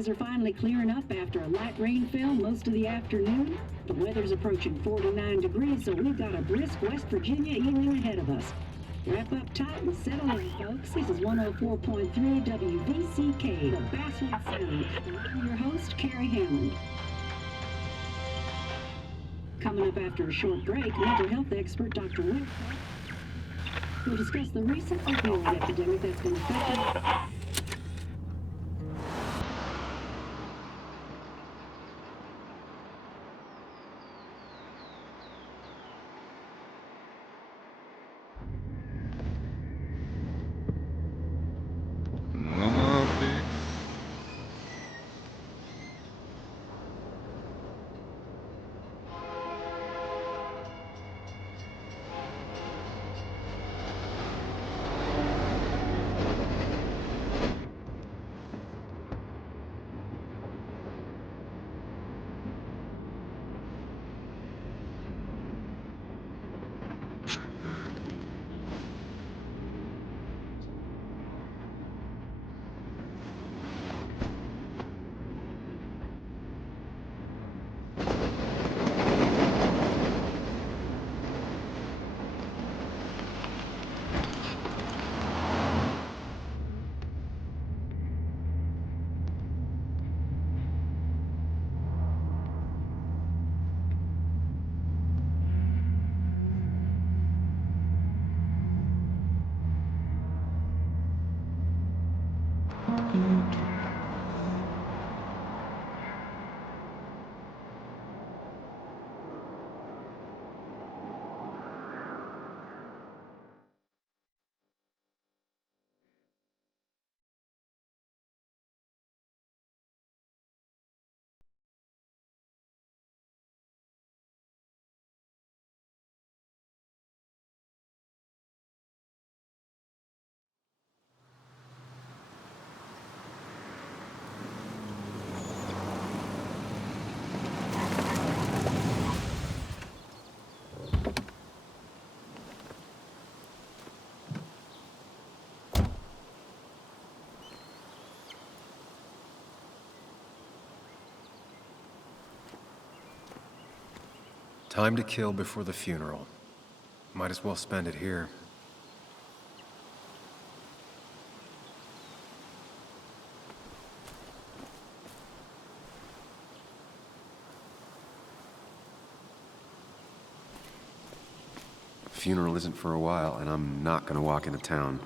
Skies are finally clearing up after a light rainfall most of the afternoon. The weather's approaching 49 degrees, so we've got a brisk West Virginia evening ahead of us. Wrap up tight and settle in, folks. This is 104.3 WVCK, the Baswoods Sound. And I'm your host, Carrie Hammond. Coming up after a short break, mental health expert Dr. Wick will discuss the recent opioid epidemic that's been affecting... Time to kill before the funeral. Might as well spend it here. Funeral isn't for a while, and I'm not gonna walk into town.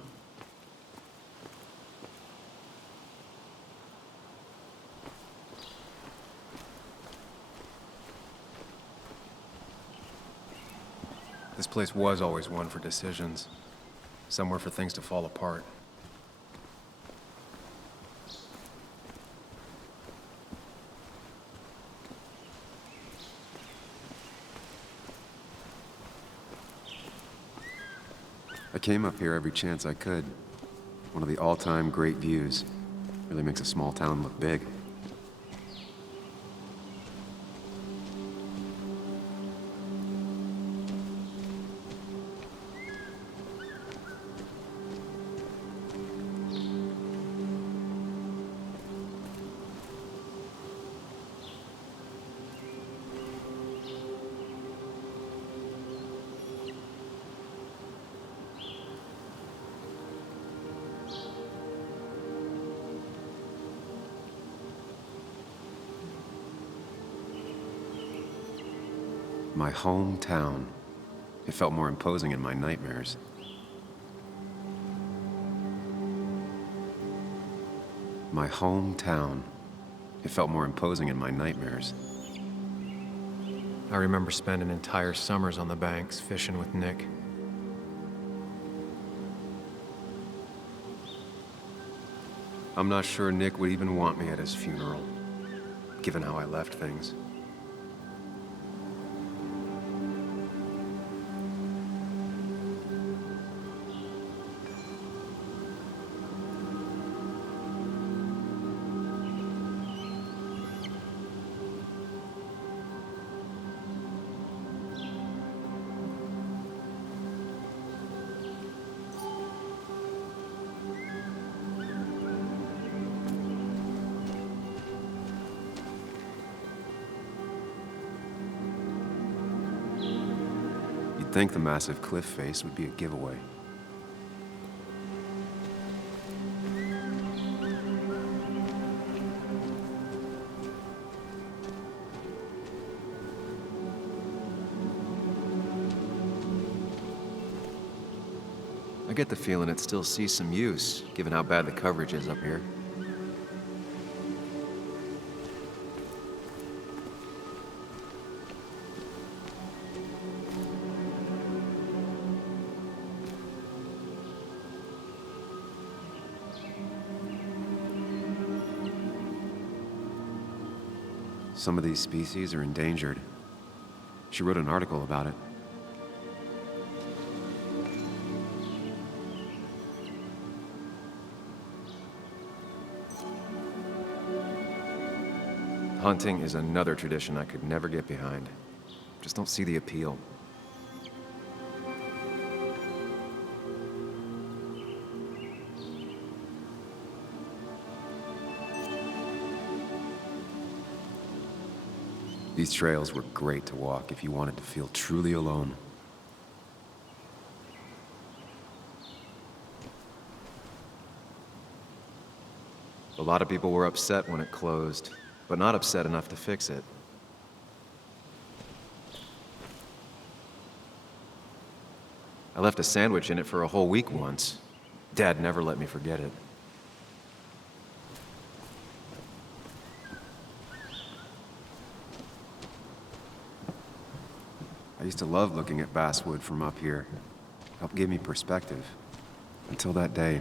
This place was always one for decisions. Somewhere for things to fall apart. I came up here every chance I could. One of the all-time great views. Really makes a small town look big. My hometown. It felt more imposing in my nightmares. My hometown. It felt more imposing in my nightmares. I remember spending entire summers on the banks fishing with Nick. I'm not sure Nick would even want me at his funeral, given how I left things. think the massive cliff face would be a giveaway. I get the feeling it still sees some use, given how bad the coverage is up here. Some of these species are endangered. She wrote an article about it. Hunting is another tradition I could never get behind. Just don't see the appeal. These trails were great to walk if you wanted to feel truly alone. A lot of people were upset when it closed, but not upset enough to fix it. I left a sandwich in it for a whole week once. Dad never let me forget it. I used to love looking at Basswood from up here. Helped give me perspective. Until that day.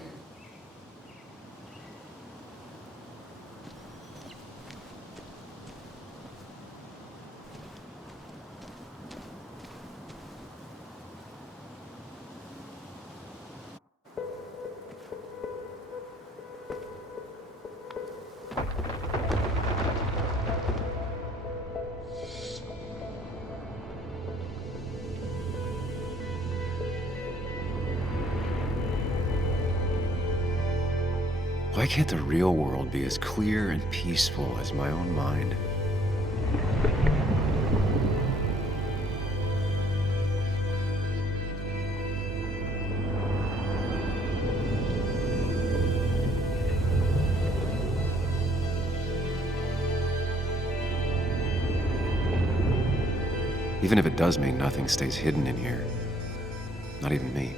Why can't the real world be as clear and peaceful as my own mind? Even if it does mean nothing stays hidden in here. Not even me.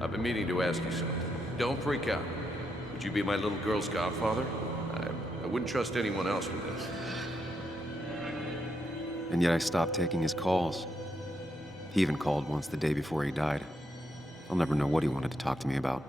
I've been meaning to ask you something. Don't freak out. Would you be my little girl's godfather? I wouldn't trust anyone else with this. And yet I stopped taking his calls. He even called once the day before he died. I'll never know what he wanted to talk to me about.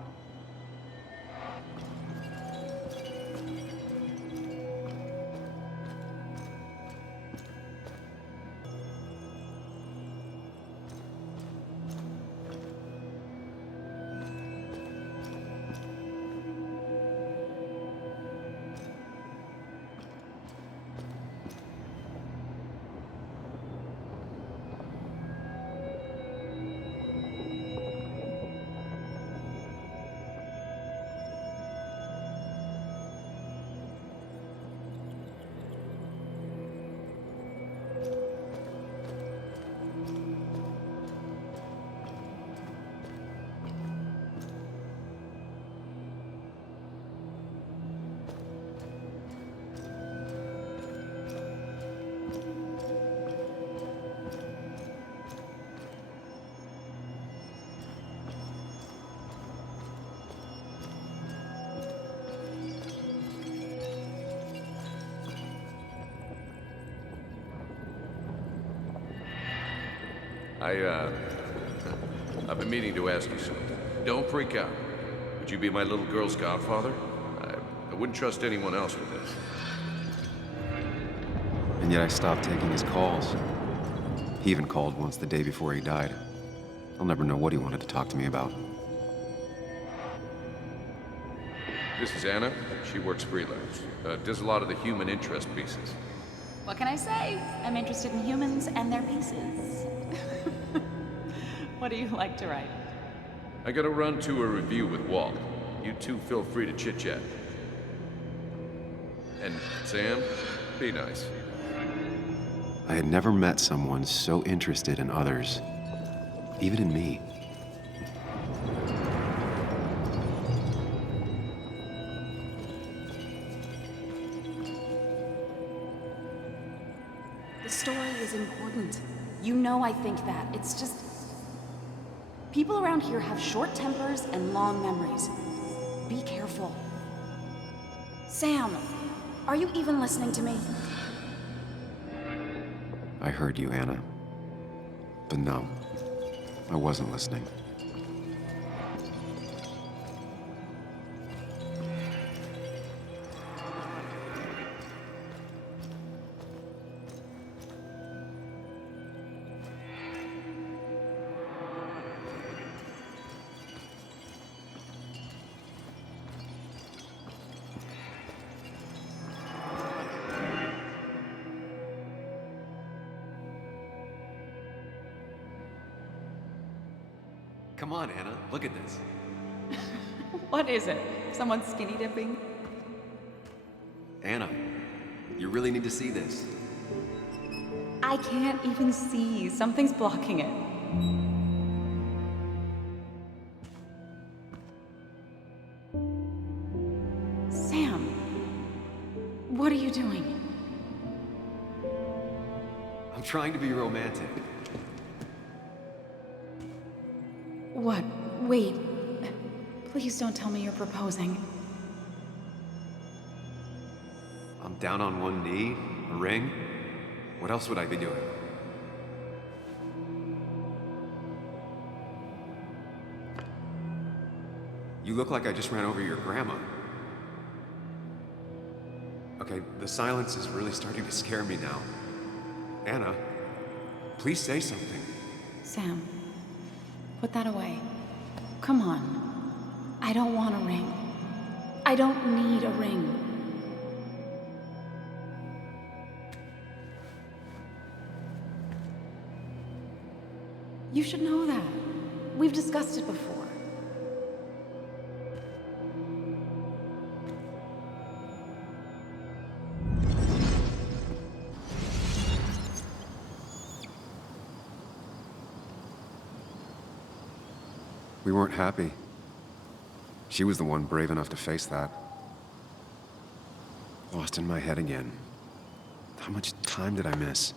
I've been meaning to ask you something. Don't freak out. Would you be my little girl's godfather? I wouldn't trust anyone else with this. And yet I stopped taking his calls. He even called once the day before he died. I'll never know what he wanted to talk to me about. This is Anna. She works freelance. Does a lot of the human interest pieces. What can I say? I'm interested in humans and their pieces. What do you like to write? I gotta run to a review with Walt. You two feel free to chit-chat. And Sam, be nice. I had never met someone so interested in others, even in me. The story is important. You know I think that. It's just... people around here have short tempers and long memories. Be careful. Sam, are you even listening to me? I heard you, Anna. But no, I wasn't listening. Come on, Anna, look at this. What is it? Someone skinny dipping? Anna, you really need to see this. I can't even see. Something's blocking it. Sam, what are you doing? I'm trying to be romantic. What? Wait. Please don't tell me you're proposing. I'm down on one knee, a ring. What else would I be doing? You look like I just ran over your grandma. Okay, the silence is really starting to scare me now. Anna, please say something. Sam, put that away. Come on. I don't want a ring. I don't need a ring. You should know that. We've discussed it before. We weren't happy. She was the one brave enough to face that. Lost in my head again. How much time did I miss?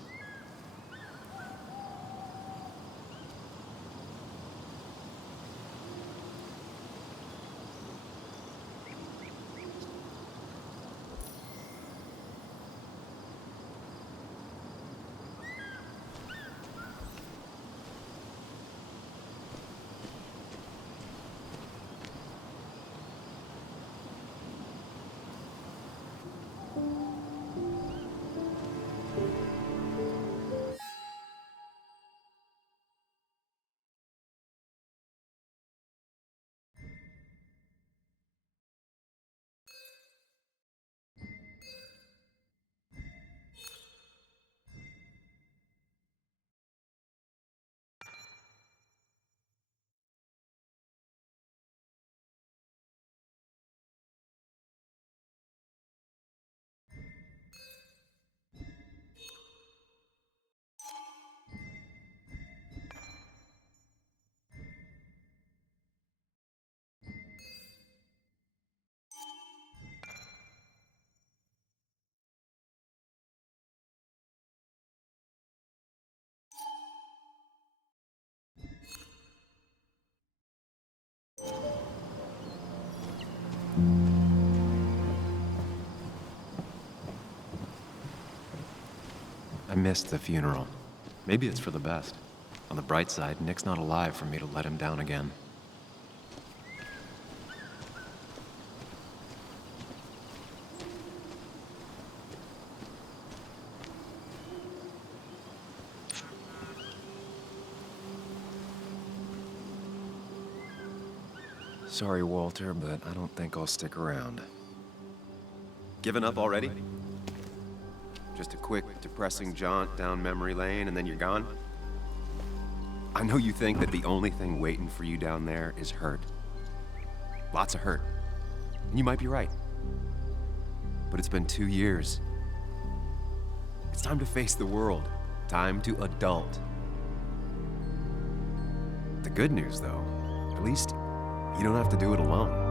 I missed the funeral. Maybe it's for the best. On the bright side, Nick's not alive for me to let him down again. Sorry, Walter, but I don't think I'll stick around. Given up already? Just a quick, depressing jaunt down memory lane and then you're gone? I know you think that the only thing waiting for you down there is hurt. Lots of hurt. And you might be right. But it's been 2 years. It's time to face the world. Time to adult. The good news, though, at least you don't have to do it alone.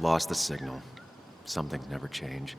Lost the signal. Some things never change.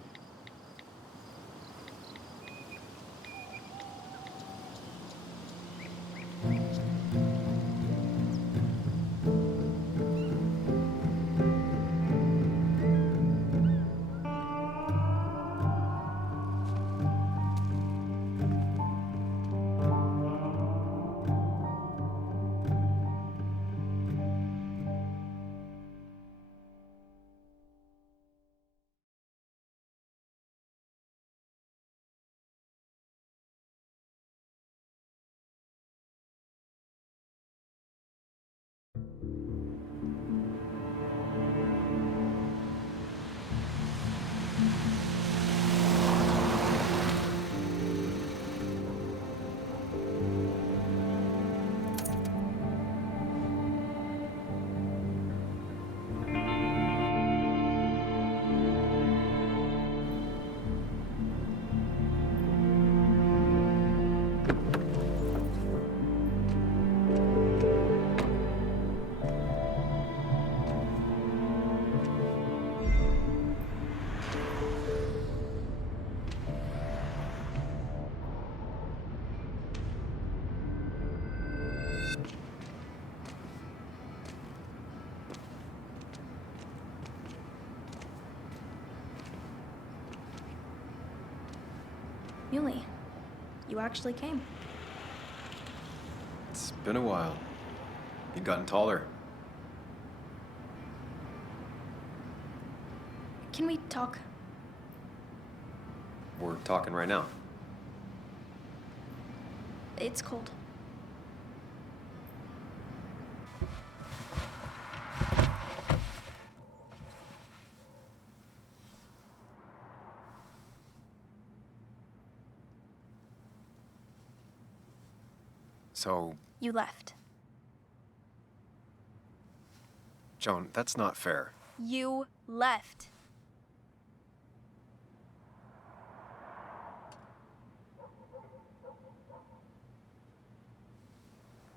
Muley, you actually came. It's been a while. You've gotten taller. Can we talk? We're talking right now. It's cold. So, You left. Joan, that's not fair. You left.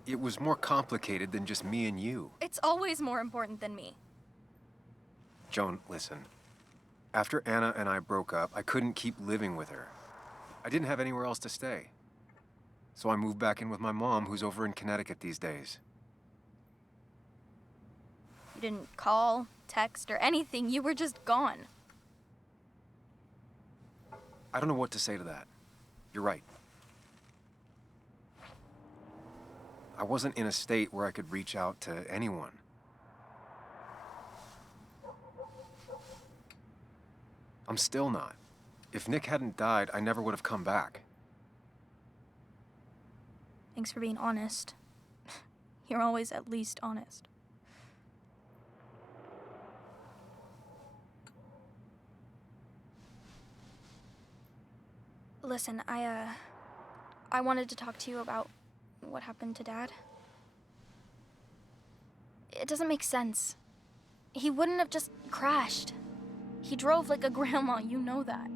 It was more complicated than just me and you. It's always more important than me. Joan, listen. After Anna and I broke up, I couldn't keep living with her. I didn't have anywhere else to stay. So I moved back in with my mom, who's over in Connecticut these days. You didn't call, text, or anything. You were just gone. I don't know what to say to that. You're right. I wasn't in a state where I could reach out to anyone. I'm still not. If Nick hadn't died, I never would have come back. Thanks for being honest. You're always at least honest. Listen, I wanted to talk to you about what happened to Dad. It doesn't make sense. He wouldn't have just crashed. He drove like a grandma, you know that.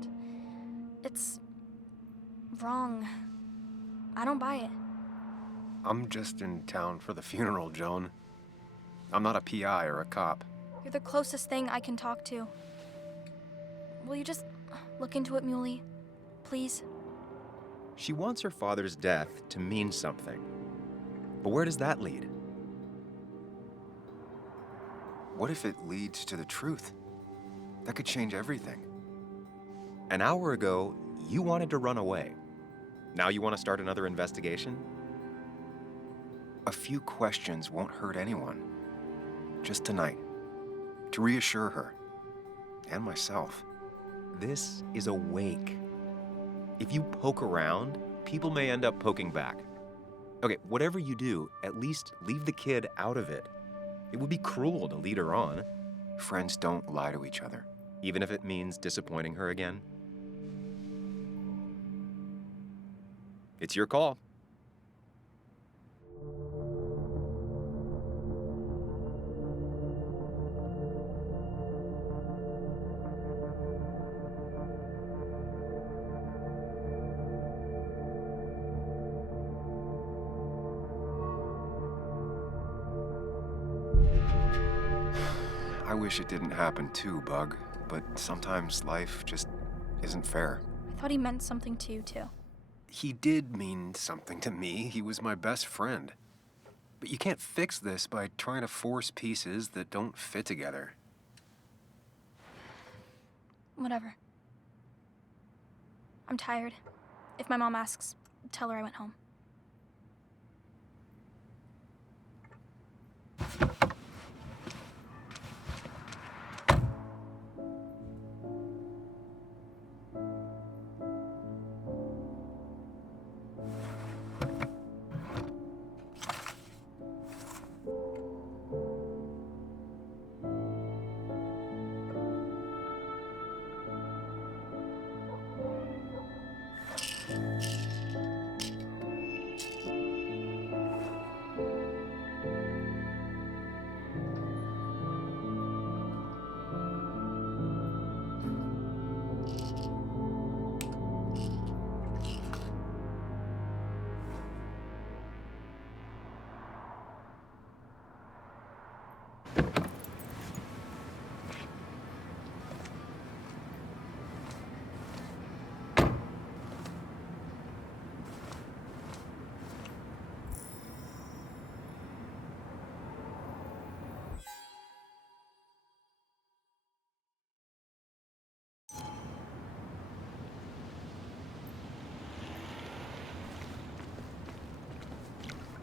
It's wrong. I don't buy it. I'm just in town for the funeral, Joan. I'm not a PI or a cop. You're the closest thing I can talk to. Will you just look into it, Muley? Please? She wants her father's death to mean something. But where does that lead? What if it leads to the truth? That could change everything. An hour ago, you wanted to run away. Now you want to start another investigation? A few questions won't hurt anyone. Just tonight. To reassure her. And myself. This is a wake. If you poke around, people may end up poking back. Okay, whatever you do, at least leave the kid out of it. It would be cruel to lead her on, Friends don't lie to each other. even if it means disappointing her again. It's your call. I wish it didn't happen too, Bug, but sometimes life just isn't fair. I thought he meant something to you, too. He did mean something to me. He was my best friend. But you can't fix this by trying to force pieces that don't fit together. Whatever. I'm tired. If my mom asks, tell her I went home.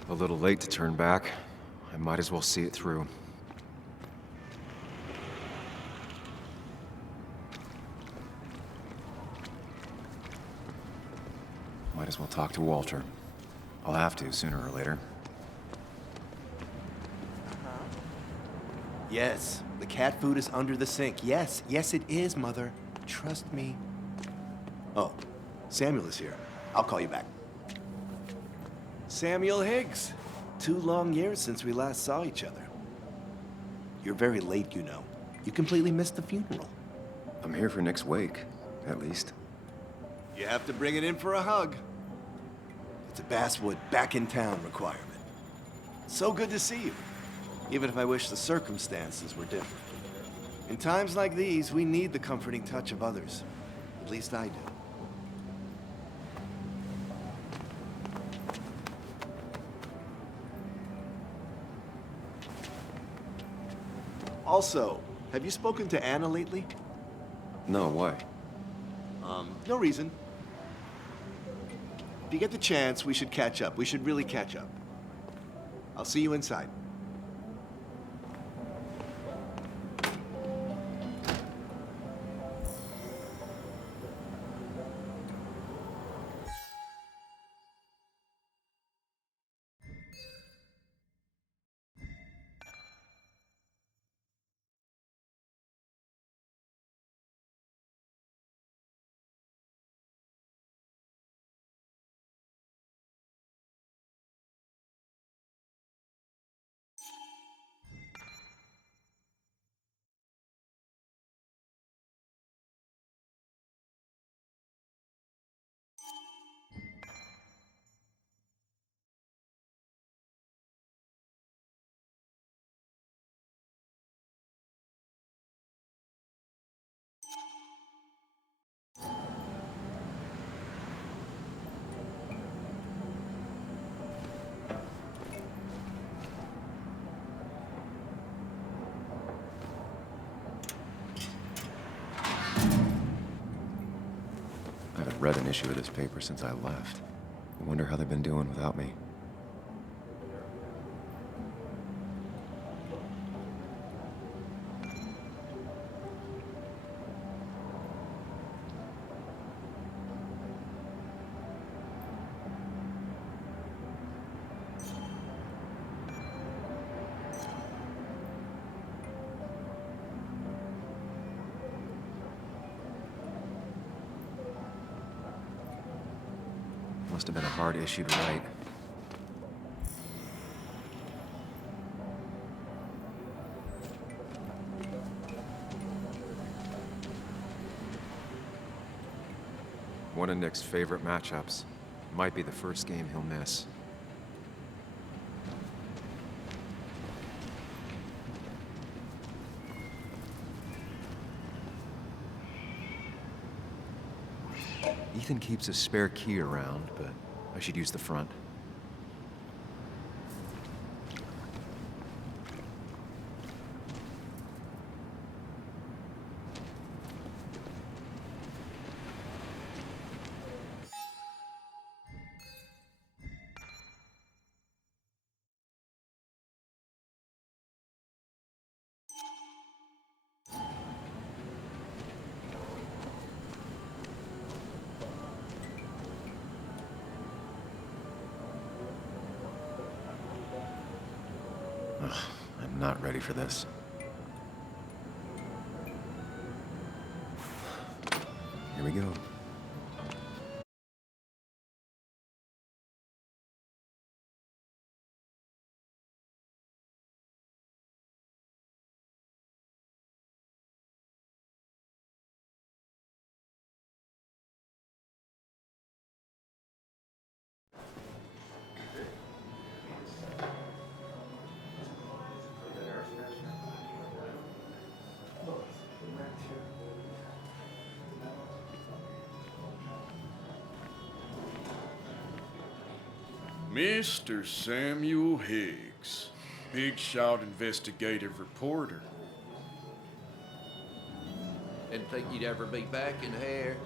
A little late to turn back. I might as well see it through. Might as well talk to Walter. I'll have to sooner or later. Yes, the cat food is under the sink. Yes, yes it is, Mother. Trust me. Oh, Samuel is here. I'll call you back. Samuel Higgs. 2 long years since we last saw each other. You're very late, you know. You completely missed the funeral. I'm here for Nick's wake, at least. You have to bring it in for a hug. It's a Basswood back in town requirement. So good to see you, even if I wish the circumstances were different. In times like these, we need the comforting touch of others. At least I do. Also, have you spoken to Anna lately? No, why? No reason. If you get the chance, we should catch up. We should really catch up. I'll see you inside. had an issue with this paper since I left. I wonder how they've been doing without me. Must have been a hard issue to write. One of Nick's favorite matchups. Might be the first game he'll miss. Ethan keeps a spare key around, but I should use the front. Ugh, I'm not ready for this. Here we go. Mr. Samuel Higgs, big shot investigative reporter. Didn't think you'd ever be back in here.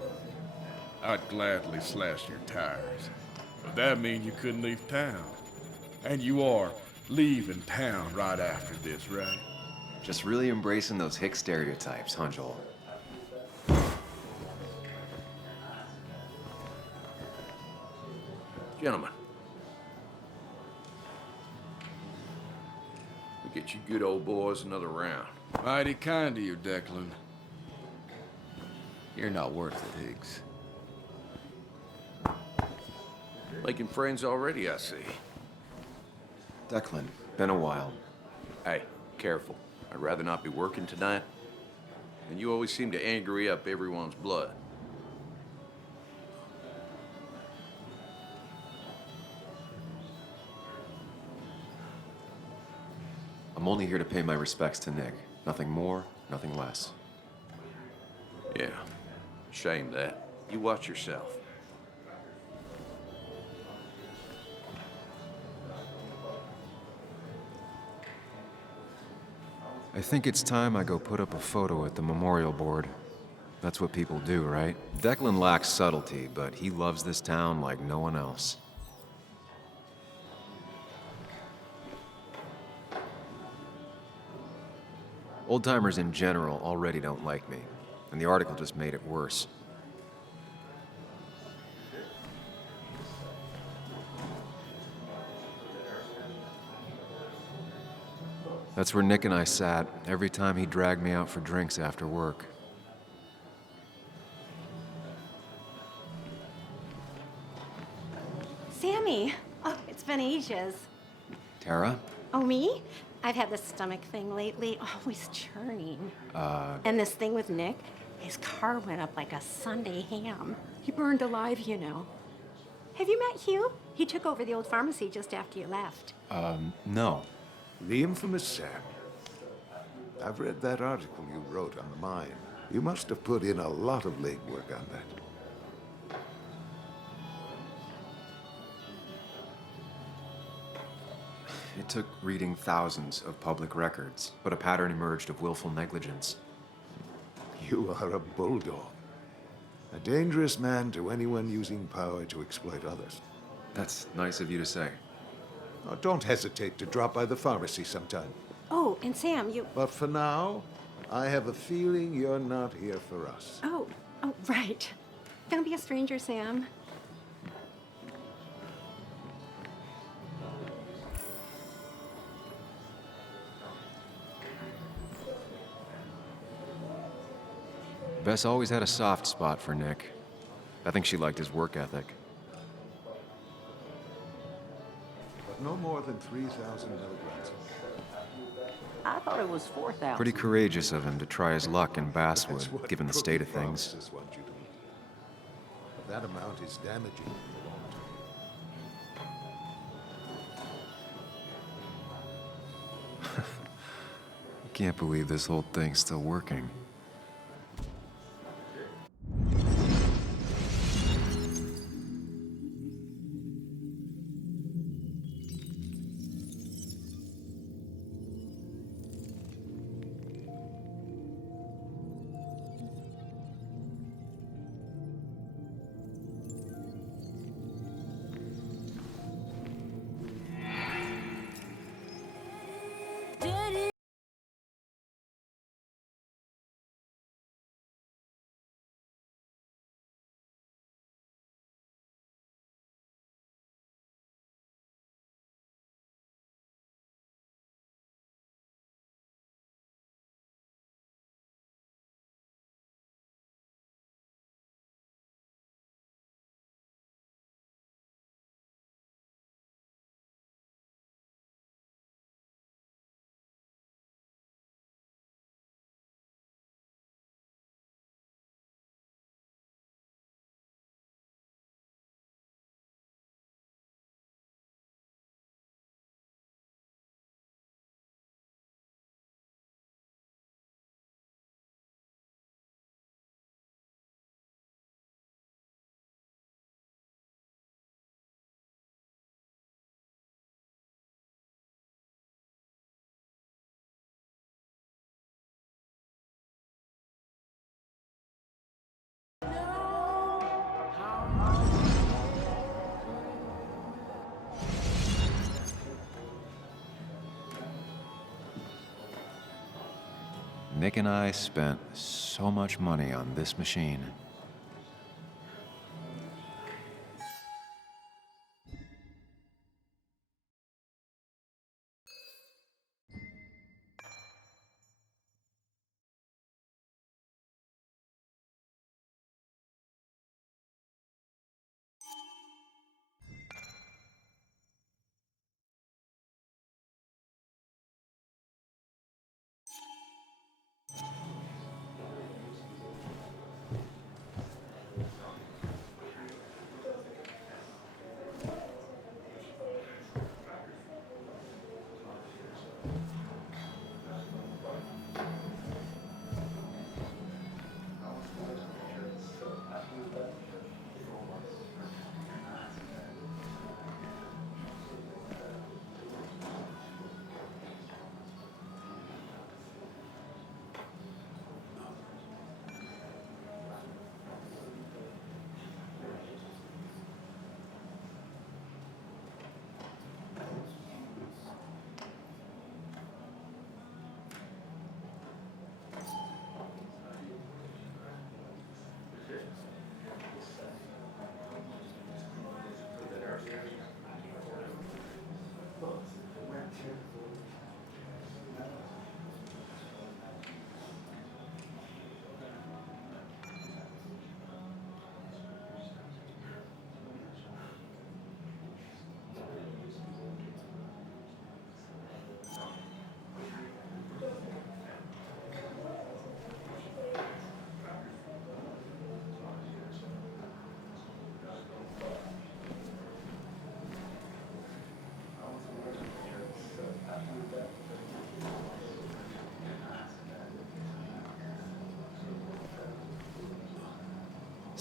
I'd gladly slash your tires, but that mean you couldn't leave town. And you are leaving town right after this, right? Just really embracing those hick stereotypes, huh, Joel? Gentlemen. We get you good old boys another round. Mighty kind of you, Declan. You're not worth it, Higgs. Making friends already, I see. Declan, been a while. Hey, careful. I'd rather not be working tonight. And you always seem to angry up everyone's blood. I'm only here to pay my respects to Nick. Nothing more, nothing less. Yeah, shame that. You watch yourself. I think it's time I go put up a photo at the memorial board. That's what people do, right? Declan lacks subtlety, but he loves this town like no one else. Old-timers in general already don't like me, and the article just made it worse. That's where Nick and I sat every time he dragged me out for drinks after work. Sammy! Oh, it's been ages. Tara? Oh, me? I've had this stomach thing lately, always churning. And this thing with Nick, his car went up like a Sunday ham. He burned alive, you know. Have you met Hugh? He took over the old pharmacy just after you left. No. The infamous Sam. I've read that article you wrote on the mine. You must have put in a lot of legwork on that. It took reading thousands of public records, but a pattern emerged of willful negligence. You are a bulldog. A dangerous man to anyone using power to exploit others. That's nice of you to say. Oh, don't hesitate to drop by the pharmacy sometime. Oh, and Sam, you... But for now, I have a feeling you're not here for us. Oh, right. Don't be a stranger, Sam. Bess always had a soft spot for Nick. I think she liked his work ethic. But no more than 3,000 milligrams. I thought it was 4,000. Pretty courageous of him to try his luck in Basswood, That's what given the state of crooked things. pharmacists want you to eat. But that amount is damaging in the long term. I can't believe this whole thing's still working. Nick and I spent so much money on this machine.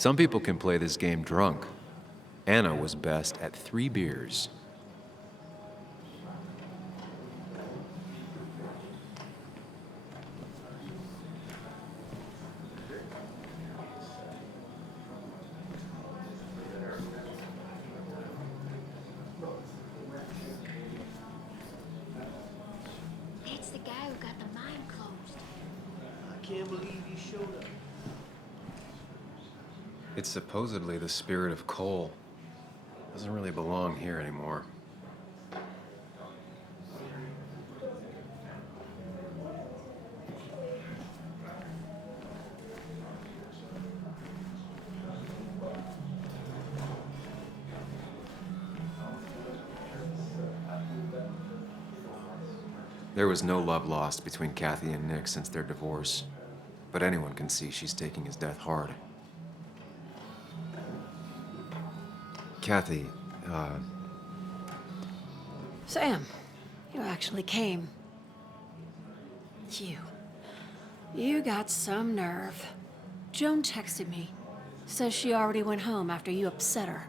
Some people can play this game drunk. Anna was best at 3 beers. can't believe you showed up. It's supposedly the spirit of coal. Doesn't really belong here anymore. There was no love lost between Kathy and Nick since their divorce, but anyone can see she's taking his death hard. Kathy, Sam, you actually came. You got some nerve. Joan texted me. Says she already went home after you upset her.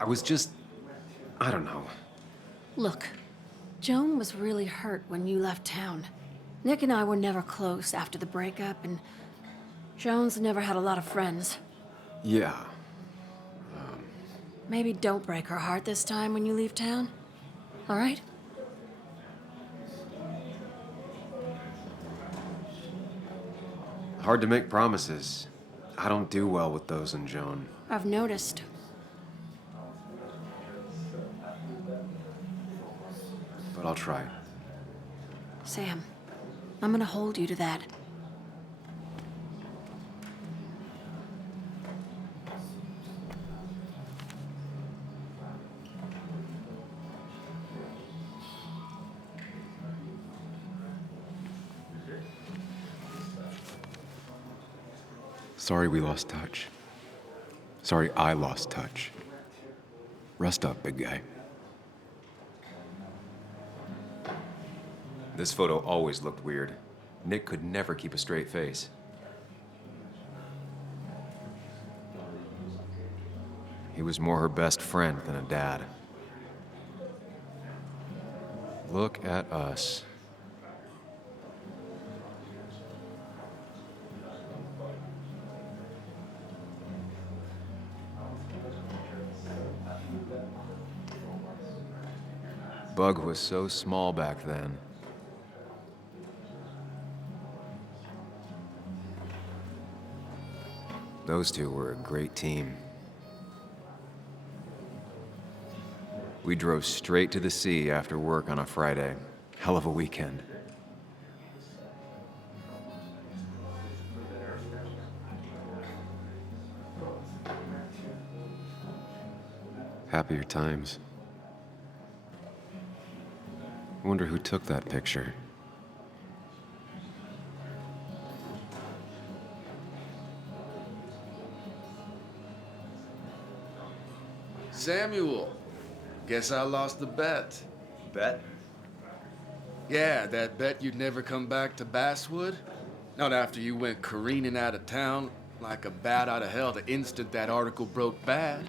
I was just... I don't know. Look, Joan was really hurt when you left town. Nick and I were never close after the breakup, and Joan's never had a lot of friends. Yeah. Maybe don't break her heart this time when you leave town. All right? Hard to make promises. I don't do well with those in Joan. I've noticed. But I'll try. Sam, I'm gonna hold you to that. Sorry we lost touch. Sorry I lost touch. Rest up, big guy. This photo always looked weird. Nick could never keep a straight face. He was more her best friend than a dad. Look at us. Bug was so small back then. Those two were a great team. We drove straight to the sea after work on a Friday. Hell of a weekend. Happier times. Wonder who took that picture. Samuel, guess I lost the bet. Bet? Yeah, that bet you'd never come back to Basswood. Not after you went careening out of town like a bat out of hell the instant that article broke bad.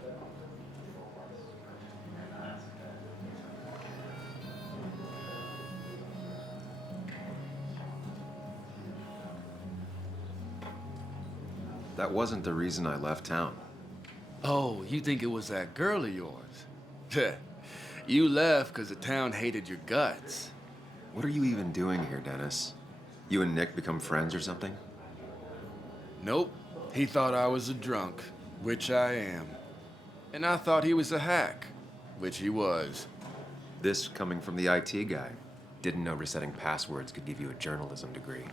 That wasn't the reason I left town. Oh, you think it was that girl of yours? You left because the town hated your guts. What are you even doing here, Dennis? You and Nick become friends or something? Nope. He thought I was a drunk, which I am. And I thought he was a hack, which he was. This coming from the IT guy. Didn't know resetting passwords could give you a journalism degree.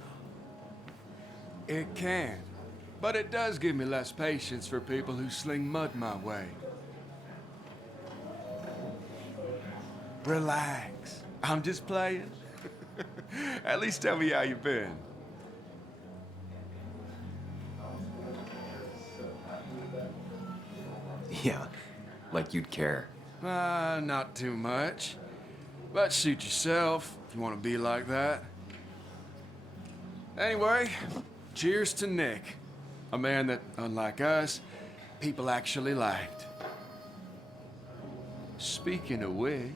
It can. But it does give me less patience for people who sling mud my way. Relax. I'm just playing. At least tell me how you been. Yeah, like you'd care. Not too much. But suit yourself if you want to be like that. Anyway, cheers to Nick. A man that, unlike us, people actually liked. Speaking of which...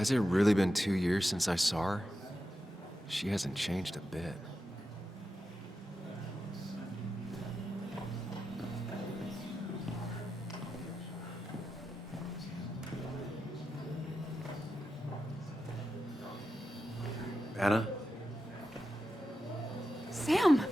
Has it really been 2 years since I saw her? She hasn't changed a bit. Anna? Sam!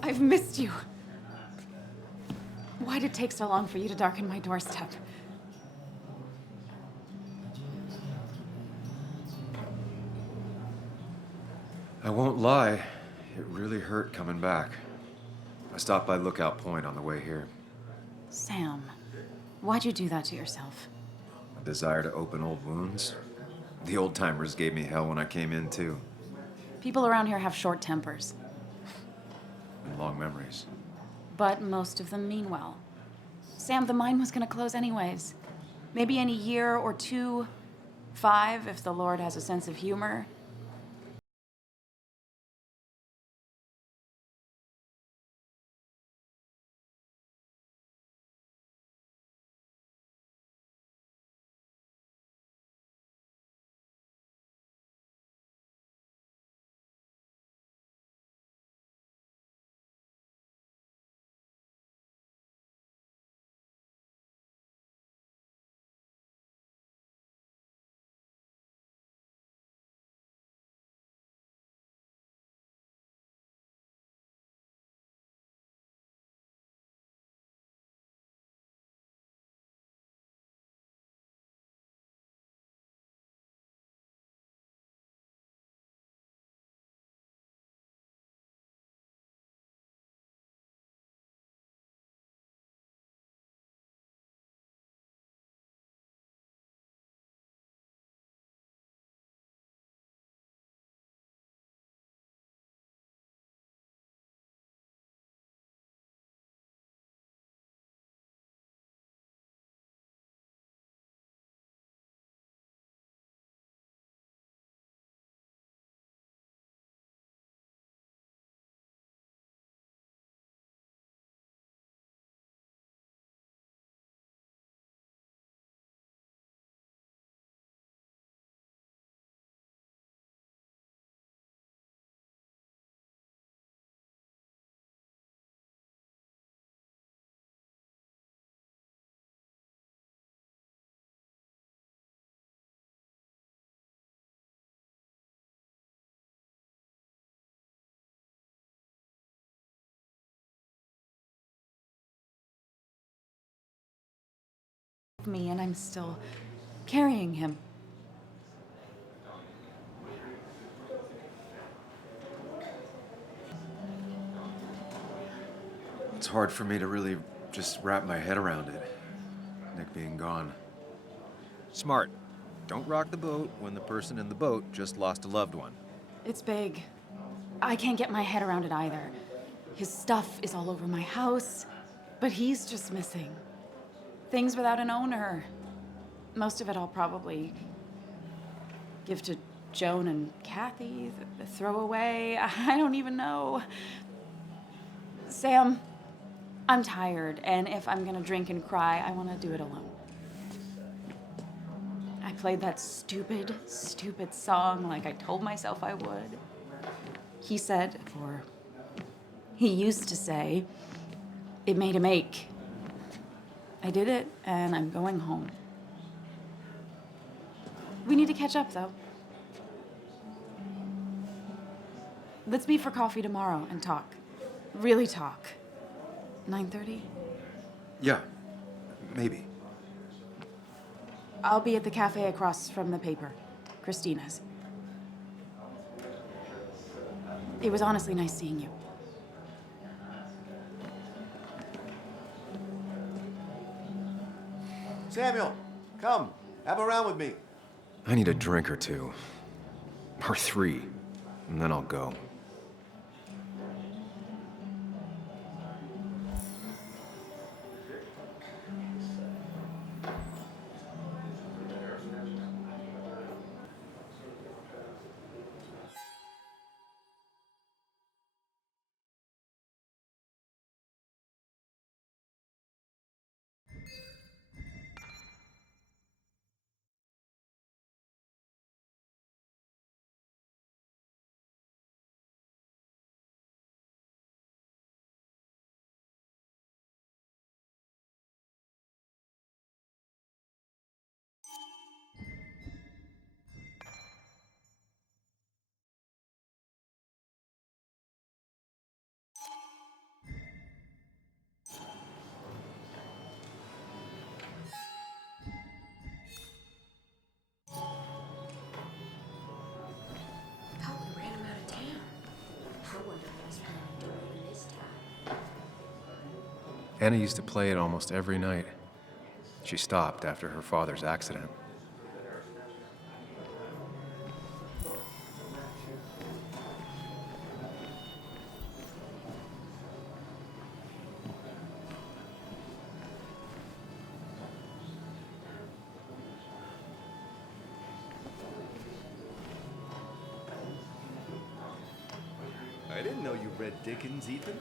I've missed you. Why'd it take so long for you to darken my doorstep? I won't lie, it really hurt coming back. I stopped by Lookout Point on the way here. Sam, why'd you do that to yourself? A desire to open old wounds. The old-timers gave me hell when I came in, too. People around here have short tempers, And long memories. but most of them mean well. Sam, the mine was gonna close anyways. Maybe in a year or 2, 5, if the Lord has a sense of humor. Me, and I'm still carrying him. It's hard for me to really just wrap my head around it. Nick being gone. Smart. Don't rock the boat when the person in the boat just lost a loved one. It's big. I can't get my head around it either. His stuff is all over my house, but he's just missing. Things without an owner. Most of it I'll probably give to Joan and Kathy, throw away. I don't even know. Sam, I'm tired, and if I'm gonna drink and cry, I wanna do it alone. I played that stupid song like I told myself I would. He said, or he used to say, it made him ache. I did it, and I'm going home. We need to catch up, though. Let's meet for coffee tomorrow and talk. Really talk. 9:30? Yeah, maybe. I'll be at the cafe across from the paper, Christina's. It was honestly nice seeing you. Samuel, come. Have a round with me. I need a drink or two. Or 3. And then I'll go. Anna used to play it almost every night. She stopped after her father's accident. I didn't know you read Dickens, Ethan.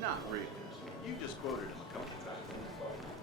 Not really. You just quoted him a couple times.